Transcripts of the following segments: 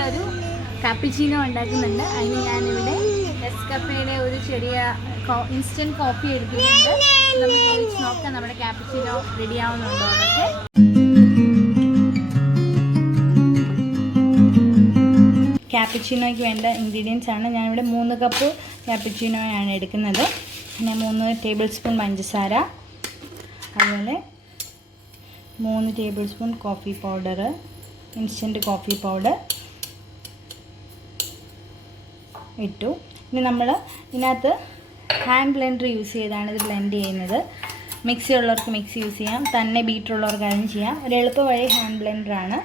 സിമ്പിളൊരു കാപ്പിച്ചീനോ ഉണ്ടാക്കുന്നുണ്ട്. അതിന് ഞാനിവിടെ നെസ്കഫേയുടെ ഒരു ചെറിയ ഇൻസ്റ്റൻറ്റ് കോഫി എടുക്കുന്നുണ്ട്. നമുക്ക് കഴിച്ച് നോക്കാം നമ്മുടെ കാപ്പിച്ചീനോ റെഡി ആവുന്നുണ്ടോ എന്നൊക്കെ. കാപ്പിച്ചീനോയ്ക്ക് വേണ്ട ഇൻഗ്രീഡിയൻസ് ആണ്. ഞാനിവിടെ 3 കപ്പ് കാപ്പിച്ചീനോയാണ് എടുക്കുന്നത്. പിന്നെ 3 ടേബിൾ സ്പൂൺ പഞ്ചസാര, അതുപോലെ 3 table spoon coffee powder, instant coffee powder ഇട്ടു. ഇനി നമ്മൾ ഇതിനകത്ത് ഹാൻഡ് ബ്ലെൻഡർ യൂസ് ചെയ്താണ് ഇത് ബ്ലെൻഡ് ചെയ്യുന്നത്. മിക്സി ഉള്ളവർക്ക് മിക്സി യൂസ് ചെയ്യാം, തന്നെ ബീറ്റർ ഉള്ളവർക്ക് അതും ചെയ്യാം. ഒരു എളുപ്പ വഴി ഹാൻഡ് ബ്ലെൻഡറാണ്.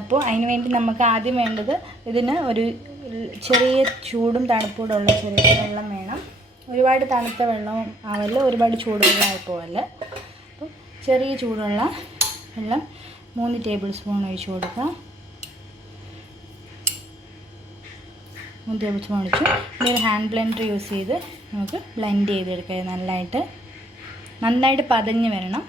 അപ്പോൾ അതിന് വേണ്ടി നമുക്ക് ആദ്യം വേണ്ടത് ഇതിന് ഒരു ചെറിയ ചൂടും തണുപ്പൂടും ഉള്ള ചെറിയ വെള്ളം വേണം. ഒരുപാട് തണുത്ത വെള്ളം ആവല്ല, ഒരുപാട് ചൂടുവെള്ളമായി പോവല്ല. അപ്പം ചെറിയ ചൂടുള്ള വെള്ളം 3 ടേബിൾ സ്പൂൺ ഒഴിച്ച് കൊടുക്കുക. 3 ടേബിൾ സ്പൂൺ ഒഴിച്ചു. ഇനി ഒരു ഹാൻഡ് ബ്ലെൻഡർ യൂസ് ചെയ്ത് നമുക്ക് ബ്ലെൻഡ് ചെയ്തെടുക്കുക. നന്നായിട്ട് പതഞ്ഞ് വരണം.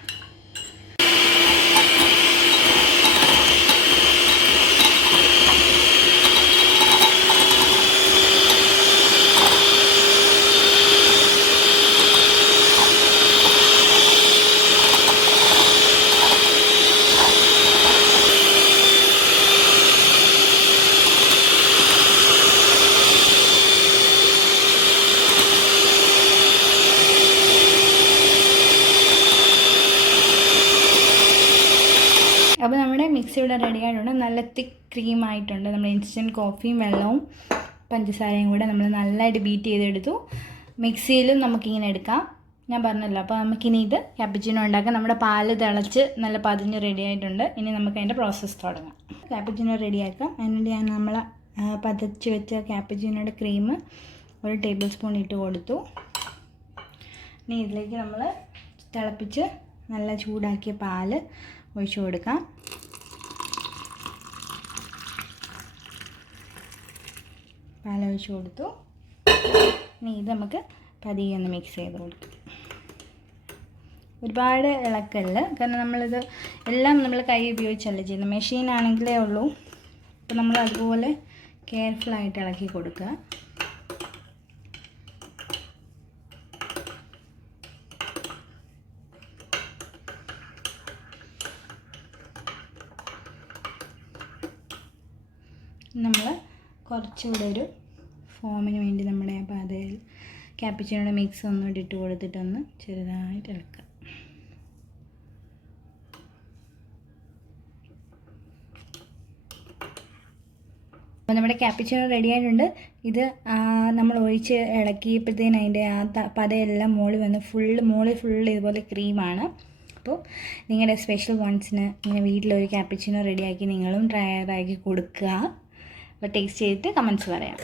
അപ്പോൾ നമ്മുടെ മിക്സി ഇവിടെ റെഡി ആയിട്ടുണ്ട്. നല്ല തിക്ക് ക്രീമായിട്ടുണ്ട്. നമ്മൾ ഇൻസ്റ്റൻറ്റ് കോഫിയും വെള്ളവും പഞ്ചസാരയും കൂടെ നമ്മൾ നല്ലതായിട്ട് ബീറ്റ് ചെയ്തെടുത്തു. മിക്സിയിലും നമുക്കിങ്ങനെ എടുക്കാം, ഞാൻ പറഞ്ഞല്ലോ. അപ്പോൾ നമുക്കിനി ഇത് കാപ്പിച്ചിനോ ഉണ്ടാക്കാം. നമ്മുടെ പാല് തിളച്ച് നല്ല പതിഞ്ഞ് റെഡി ആയിട്ടുണ്ട്. ഇനി നമുക്ക് അതിൻ്റെ പ്രോസസ്സ് തുടങ്ങാം. കാപ്പിച്ചിനോ റെഡിയാക്കാം. അതിനുവേണ്ടി ഞാൻ നമ്മൾ പതച്ച് വെച്ച കാപ്പിച്ചിനോയുടെ ക്രീം 1 ടേബിൾ സ്പൂൺ ഇട്ട് കൊടുത്തു. ഇനി ഇതിലേക്ക് നമ്മൾ തിളപ്പിച്ച് നല്ല ചൂടാക്കിയ പാല് ഒഴിച്ചു കൊടുക്കാം. പാലൊഴിച്ച് കൊടുത്തു. ഇനി ഇത് നമുക്ക് പതിയെ ഒന്ന് മിക്സ് ചെയ്ത് കൊടുക്കും. ഒരുപാട് ഇളക്കല്ല, കാരണം നമ്മളിത് എല്ലാം നമ്മൾ കൈ ഉപയോഗിച്ചല്ല ചെയ്യുന്നത്, മെഷീൻ ആണെങ്കിലേ ഉള്ളൂ. അപ്പോൾ നമ്മൾ അതുപോലെ കെയർഫുള്ളായിട്ട് ഇളക്കി കൊടുക്കുക. നമ്മൾ കുറച്ചുകൂടെ ഒരു ഫോമിന് വേണ്ടി നമ്മുടെ അപ്പോൾ അതിൽ കാപ്പിച്ചിനോയുടെ മിക്സ് ഒന്നുകൂടി ഇട്ട് കൊടുത്തിട്ടൊന്ന് ചെറുതായിട്ട് ഇളക്കുക. അപ്പോൾ നമ്മുടെ കാപ്പിച്ചിനോ റെഡി ആയിട്ടുണ്ട്. ഇത് നമ്മൾ ഒഴിച്ച് ഇളക്കിയപ്പോഴത്തേന് അതിൻ്റെ പതയെല്ലാം മുകളിൽ ഫുള്ള് ഇതുപോലെ ക്രീമാണ്. അപ്പോൾ നിങ്ങളുടെ സ്പെഷ്യൽ വൺസിന് ഇങ്ങനെ വീട്ടിലൊരു കാപ്പിച്ചിനോ റെഡിയാക്കി നിങ്ങളും ട്രൈ ആക്കി കൊടുക്കുക. അപ്പോൾ ടേസ്റ്റ് ചെയ്തിട്ട് കമൻറ്റ്സ് പറയാം.